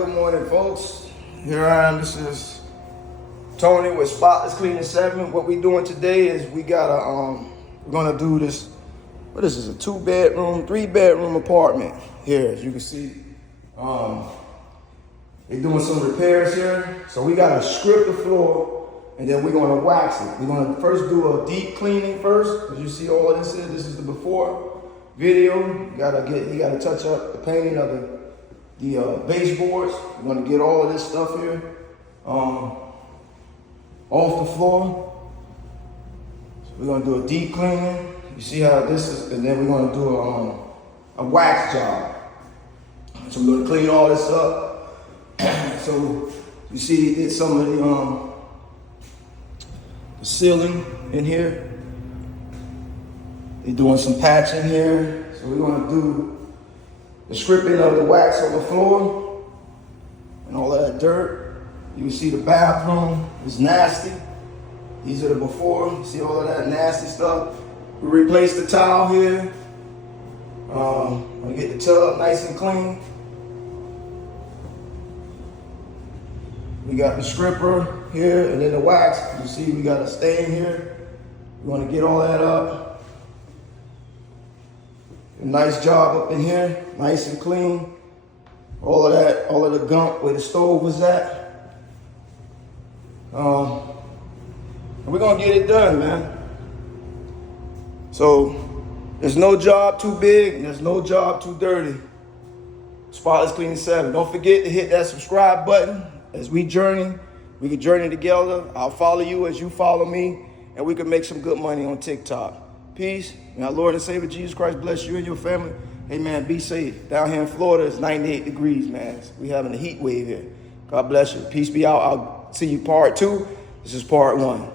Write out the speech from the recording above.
good morning, folks. Here I am. This is Tony with Spotless Cleaning 7. What we doing today is we're gonna do this. What is this? A 2-bedroom, 3-bedroom apartment here. As you can see, they're doing some repairs here. So we gotta strip the floor, and then we're gonna wax it. We're gonna first do a deep cleaning first. As you see, all of this is the before video. You gotta touch up the painting of the baseboards. We're gonna get all of this stuff here off the floor. So we're gonna do a deep cleaning. You see how this is, and then we're gonna do a wax job. So we're gonna clean all this up. So you see, he did some of the ceiling in here. They're doing some patching here. So we're gonna do the stripping of the wax on the floor and all of that dirt. You can see the bathroom is nasty. These are the before. You see all of that nasty stuff. We replaced the tile here. Gonna get the tub nice and clean. We got the stripper here and then the wax. You see we got a stain here. We want to get all that up. A nice job up in here, nice and clean. All of that, all of the gunk where the stove was at. And we're gonna get it done, man. So there's no job too big, and there's no job too dirty. Spotless Cleaning 7. Don't forget to hit that subscribe button. As we can journey together. I'll follow you as you follow me, and we can make some good money on TikTok. Peace. May our Lord and Savior Jesus Christ bless you and your family. Hey, man, be safe. Down here in Florida, it's 98 degrees, man. We having a heat wave here. God bless you. Peace be out. I'll see you part 2. This is part 1.